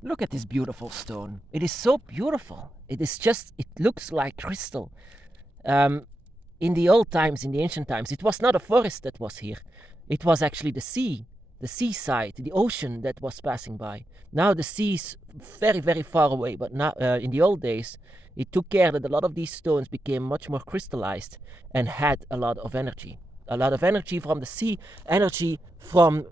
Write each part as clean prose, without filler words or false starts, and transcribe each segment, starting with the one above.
Look at this beautiful stone. It is so beautiful. It looks like crystal. Um, in the old times, in the ancient times, it was not a forest that was here. It was actually the sea, the seaside, the ocean that was passing by. Now the sea is very, very far away, but now in the old days, it took care that a lot of these stones became much more crystallized and had a lot of energy. A lot of energy from the sea, energy from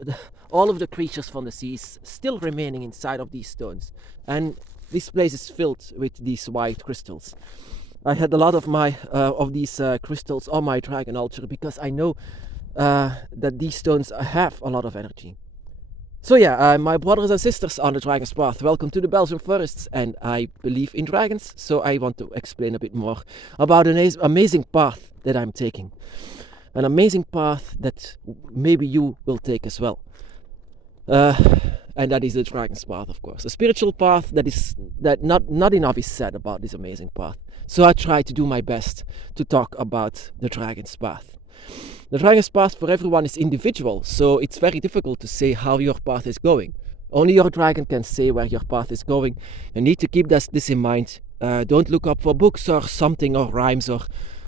all of the creatures from the seas still remaining inside of these stones. And this place is filled with these white crystals. I had a lot of my of these crystals on my dragon altar because I know that these stones have a lot of energy. So yeah, my brothers and sisters on the Dragon's Path, welcome to the Belgian forests, and I believe in dragons, so I want to explain a bit more about an amazing path that I'm taking. An amazing path that maybe you will take as well. And that is the Dragon's Path, of course. A spiritual path that not enough is said about this amazing path. So I try to do my best to talk about the Dragon's Path. The Dragon's Path for everyone is individual, so it's very difficult to say how your path is going. Only your dragon can say where your path is going. You need to keep this in mind. Don't look up for books or something or rhymes or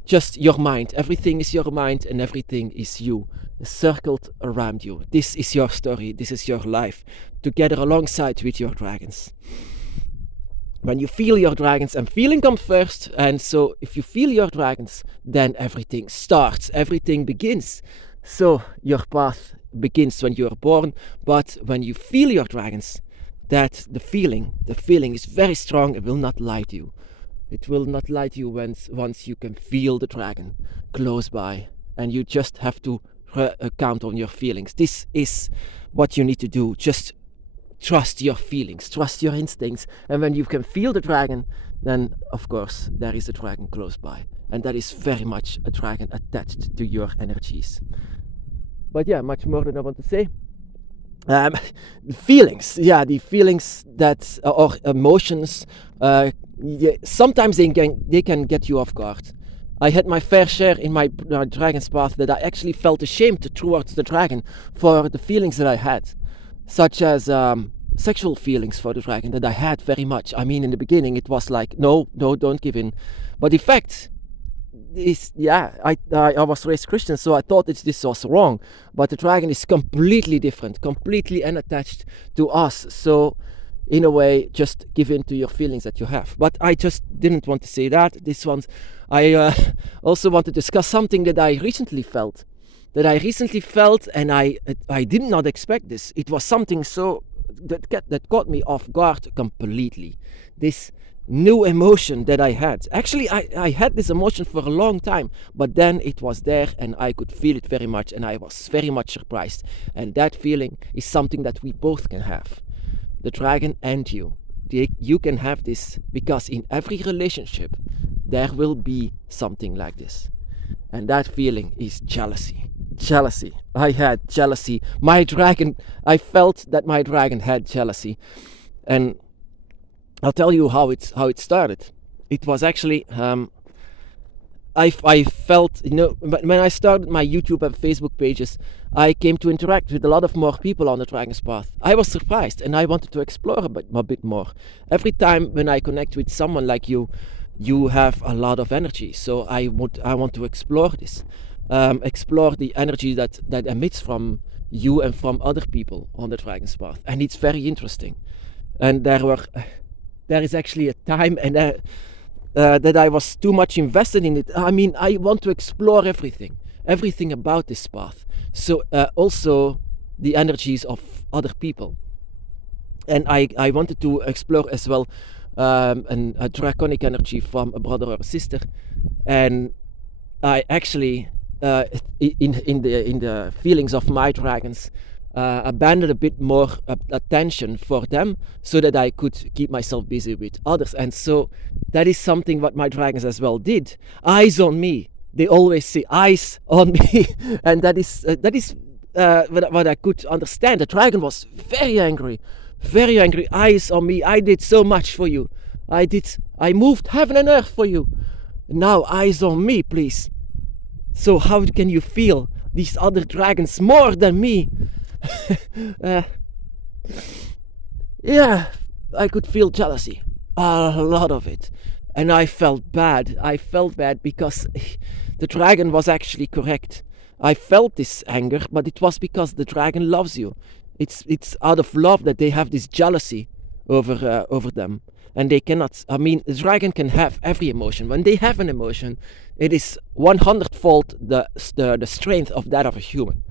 just your mind. Everything is your mind and everything is you, circled around you. This is your story, this is your life, together alongside with your dragons. When you feel your dragons, and feeling comes first, and so if you feel your dragons, then everything starts, everything begins. So your path begins when you are born, but when you feel your dragons, that the feeling is very strong. It will not lie to you. It will not lie to you once you can feel the dragon close by, and you just have to count on your feelings. This is what you need to do. Just trust your feelings, trust your instincts, and when you can feel the dragon, then of course there is a dragon close by, and that is very much a dragon attached to your energies. But yeah, much more than I want to say. The feelings that or emotions, sometimes they can get you off guard. I had my fair share in my dragon's path that I actually felt ashamed towards the dragon for the feelings that I had, such as sexual feelings for the dragon that I had very much. I mean, in the beginning it was like, no, don't give in. But in fact, I was raised Christian, so I thought this was wrong. But the dragon is completely different, completely unattached to us. So in a way, just give in to your feelings that you have. But I just didn't want to say that. I also want to discuss something that I recently felt. And I did not expect this. It was something so that caught me off guard completely. This new emotion that I had. Actually, I had this emotion for a long time, but then it was there and I could feel it very much, and I was very much surprised. And that feeling is something that we both can have. The dragon and you. You can have this because in every relationship there will be something like this. And that feeling is jealousy. Jealousy. I had jealousy. I felt that my dragon had jealousy. And I'll tell you how it started. It was actually I felt, when I started my YouTube and Facebook pages, I came to interact with a lot of more people on the Dragon's Path. I was surprised and I wanted to explore a bit more. Every time when I connect with someone like you, you have a lot of energy. So I want to explore this, explore the energy that emits from you and from other people on the Dragon's Path, and it's very interesting. And there is actually a time that I was too much invested in it. I mean, I want to explore everything about this path. So also the energies of other people. And I wanted to explore as well a draconic energy from a brother or a sister. And I actually, in the feelings of my dragons, abandoned a bit more attention for them so that I could keep myself busy with others. And so that is something what my dragons as well did. Eyes on me. They always say eyes on me. And that is what I could understand. The dragon was very angry. Very angry. Eyes on me. I did so much for you. I moved heaven and earth for you. Now eyes on me, please. So how can you feel these other dragons more than me? Yeah, I could feel jealousy, a lot of it, and I felt bad. I felt bad because the dragon was actually correct. I felt this anger, but it was because the dragon loves you. It's out of love that they have this jealousy over them, and they cannot. I mean, the dragon can have every emotion. When they have an emotion, it is 100-fold the strength of that of a human.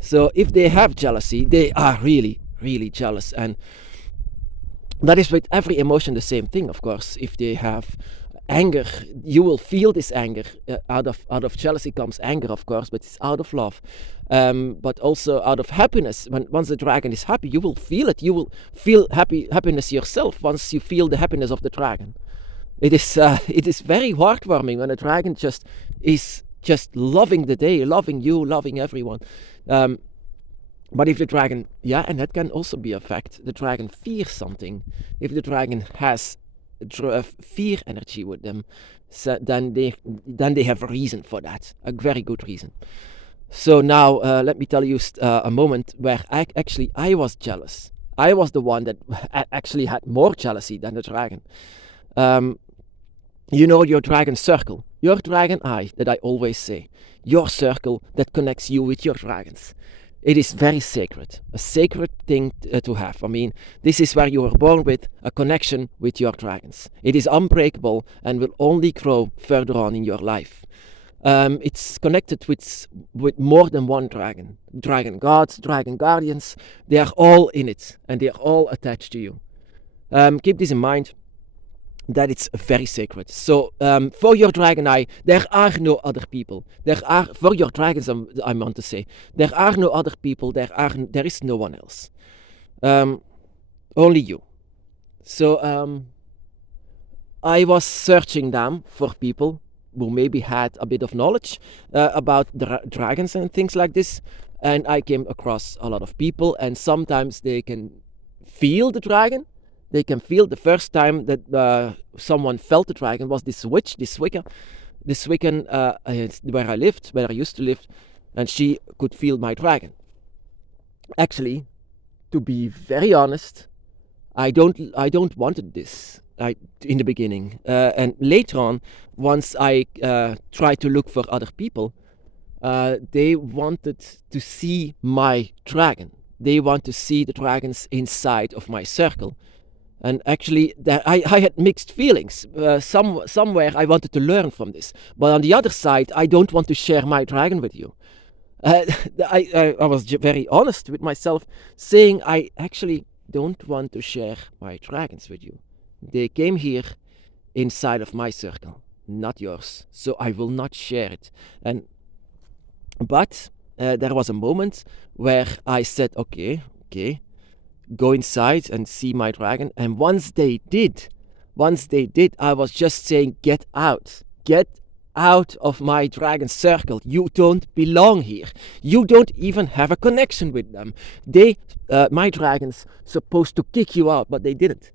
So if they have jealousy, they are really, really jealous. And that is with every emotion the same thing, of course. If they have anger, you will feel this anger. Out of jealousy comes anger, of course, but it's out of love. But also out of happiness. Once the dragon is happy, you will feel it. You will feel happiness yourself once you feel the happiness of the dragon. It is very heartwarming when a dragon is just loving the day, loving you, loving everyone. But if the dragon, and that can also be a fact, the dragon fears something. If the dragon has fear energy with them, so then they have a reason for that, a very good reason. So now let me tell you a moment where I was jealous. I was the one that actually had more jealousy than the dragon. You know your dragon circle, your dragon eye that I always say, your circle that connects you with your dragons. It is very sacred, a sacred thing to have. I mean, this is where you were born with a connection with your dragons. It is unbreakable and will only grow further on in your life. It's connected with more than one dragon. Dragon gods, dragon guardians, they are all in it and they are all attached to you. Keep this in mind, that it's very sacred. So for your dragon eye, there are no other people. For your dragons, I want to say, there are no other people. There is no one else. Only you. So I was searching down for people who maybe had a bit of knowledge about dragons and things like this, and I came across a lot of people, and sometimes they can feel the dragon. They can feel. The first time that someone felt the dragon was this witch, this Wiccan, where I used to live, and she could feel my dragon. Actually, to be very honest, I don't wanted this in the beginning, and later on, once I tried to look for other people, they wanted to see my dragon. They want to see the dragons inside of my circle. And actually, I had mixed feelings. Somewhere I wanted to learn from this. But on the other side, I don't want to share my dragon with you. I was very honest with myself, saying I actually don't want to share my dragons with you. They came here inside of my circle, not yours. So I will not share it. But there was a moment where I said, okay, go inside and see my dragon. And once they did, I was just saying, get out of my dragon circle. You don't belong here. You don't even have a connection with them. My dragons, supposed to kick you out, but they didn't.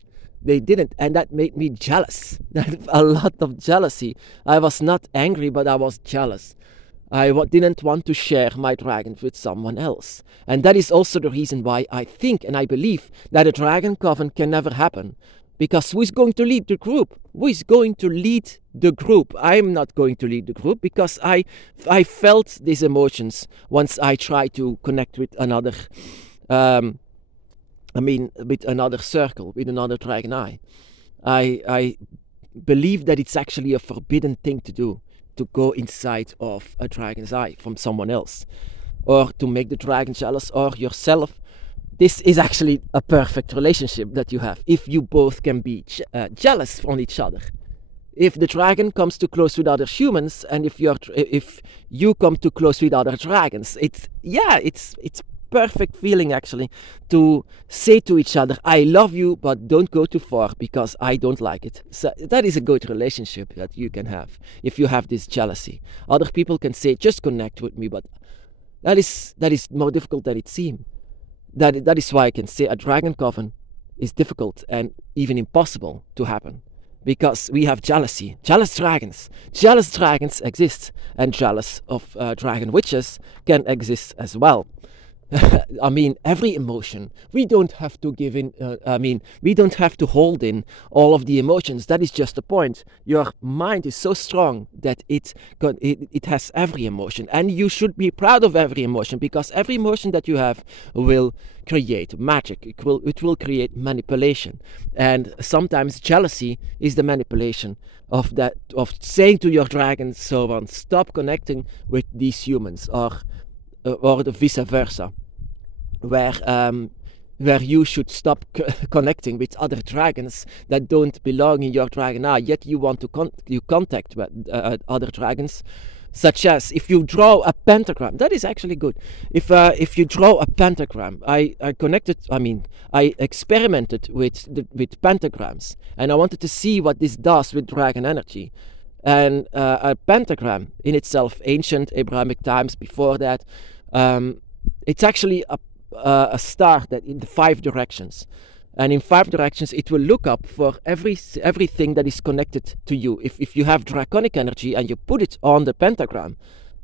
And that made me jealous. A lot of jealousy. I was not angry, but I was jealous. I didn't want to share my dragon with someone else. And that is also the reason why I think and I believe that a dragon coven can never happen. Because who is going to lead the group? Who is going to lead the group? I'm not going to lead the group because I felt these emotions once I tried to connect with another, with another circle, with another dragon eye. I believe that it's actually a forbidden thing to do, to go inside of a dragon's eye from someone else, or to make the dragon jealous, or yourself. This is actually a perfect relationship that you have if you both can be jealous on each other. If the dragon comes too close with other humans, and if you come too close with other dragons, it's perfect feeling actually to say to each other, I love you, but don't go too far because I don't like it. So that is a good relationship that you can have if you have this jealousy. Other people can say, just connect with me, but that is more difficult than it seems. That is why I can say a dragon coven is difficult and even impossible to happen, because we have jealousy. Jealous dragons exist, and jealous of dragon witches can exist as well. I mean, every emotion. We don't have to give in. We don't have to hold in all of the emotions. That is just the point. Your mind is so strong that it has every emotion, and you should be proud of every emotion, because every emotion that you have will create magic. It will create manipulation, and sometimes jealousy is the manipulation of that, of saying to your dragon, so on, stop connecting with these humans, or the vice versa, where you should stop connecting with other dragons that don't belong in your dragon eye, yet you want to contact with other dragons. Such as, if you draw a pentagram, that is actually good. If you draw a pentagram, I experimented with pentagrams, and I wanted to see what this does with dragon energy. And a pentagram in itself, ancient Abrahamic times, before that, it's actually a star that in the 5 directions, and in 5 directions it will look up for everything that is connected to you. If you have draconic energy and you put it on the pentagram,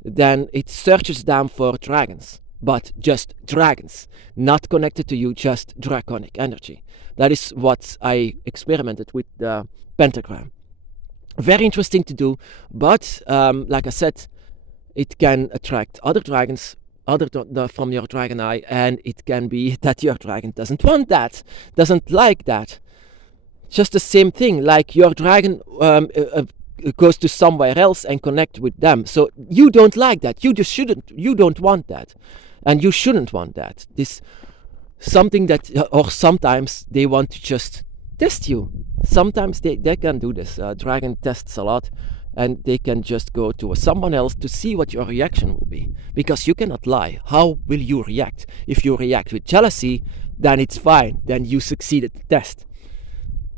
then it searches down for dragons, but just dragons, not connected to you, just draconic energy. That is what I experimented with the pentagram. Very interesting to do, but like I said, it can attract other dragons from your dragon eye, and it can be that your dragon doesn't want that, doesn't like that. Just the same thing, like your dragon goes to somewhere else and connect with them. So you don't like that. You don't want that, and you shouldn't want that. This something that, or sometimes they want to just test you. Sometimes they can do this. Dragon tests a lot, and they can just go to someone else to see what your reaction will be. Because you cannot lie. How will you react? If you react with jealousy, then it's fine. Then you succeeded the test.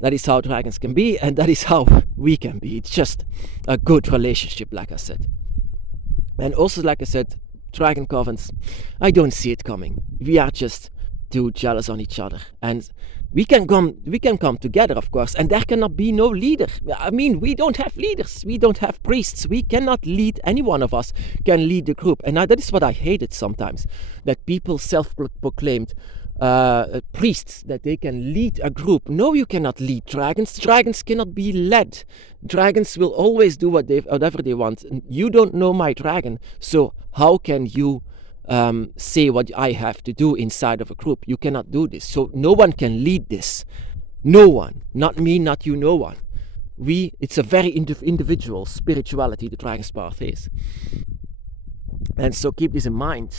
That is how dragons can be, and that is how we can be. It's just a good relationship, like I said. And also, like I said, dragon covens, I don't see it coming. We are just too jealous on each other. And we can come together, of course, and there cannot be no leader. I mean, we don't have leaders, we don't have priests, we cannot lead. Any one of us can lead the group, and that is what I hated sometimes, that people self-proclaimed priests, that they can lead a group. No, you cannot lead dragons. Dragons cannot be led. Dragons will always do whatever they want. You don't know my dragon, so how can you say what I have to do inside of a group? You cannot do this. So no one can lead this. No one. Not me, not you, no one. It's a very individual spirituality, the Dragon's Path is. And so keep this in mind.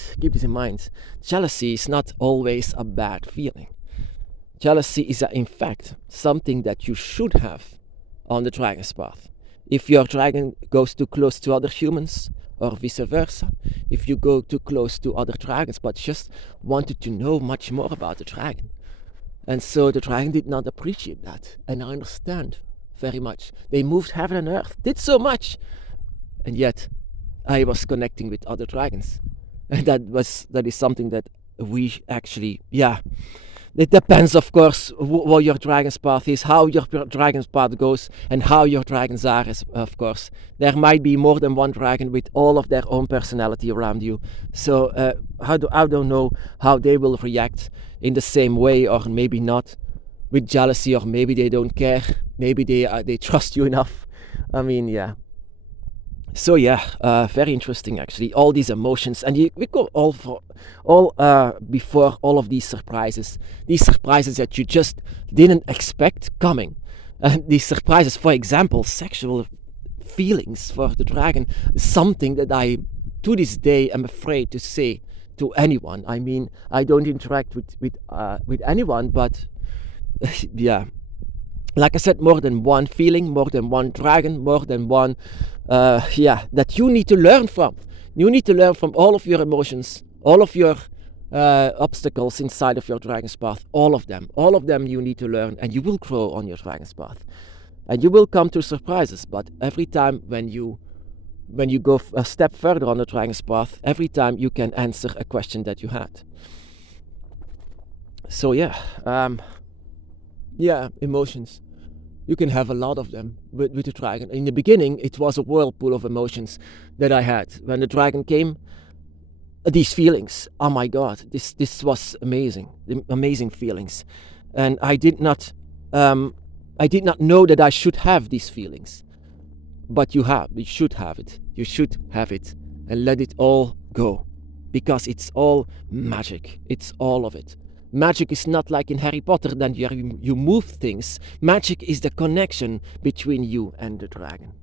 Jealousy is not always a bad feeling. Jealousy is in fact something that you should have on the Dragon's Path. If your dragon goes too close to other humans, or vice versa, if you go too close to other dragons but just wanted to know much more about the dragon. And so the dragon did not appreciate that, and I understand very much. They moved heaven and earth, did so much, and yet I was connecting with other dragons. And that is something that we actually, it depends, of course, what your dragon's path is, how your dragon's path goes, and how your dragons are, of course. There might be more than one dragon with all of their own personality around you. So I don't know how they will react in the same way, or maybe not, with jealousy, or maybe they don't care. Maybe they trust you enough. I mean, yeah. So very interesting actually, all these emotions, and we go before all of these surprises that you just didn't expect coming. And these surprises, for example, sexual feelings for the dragon, is something that I to this day am afraid to say to anyone. I mean, I don't interact with anyone, but yeah, like I said, more than one feeling, more than one dragon, more than one that you need to learn from. You need to learn from all of your emotions, all of your obstacles inside of your dragon's path, all of them you need to learn, and you will grow on your dragon's path, and you will come to surprises. But every time when you go a step further on the dragon's path, every time you can answer a question that you had. So emotions. You can have a lot of them with the dragon. In the beginning, it was a whirlpool of emotions that I had. When the dragon came, these feelings. Oh my God, this was amazing, amazing feelings, and I did not know that I should have these feelings, but you should have it. You should have it and let it all go, because it's all magic. It's all of it. Magic is not like in Harry Potter that you move things. Magic is the connection between you and the dragon.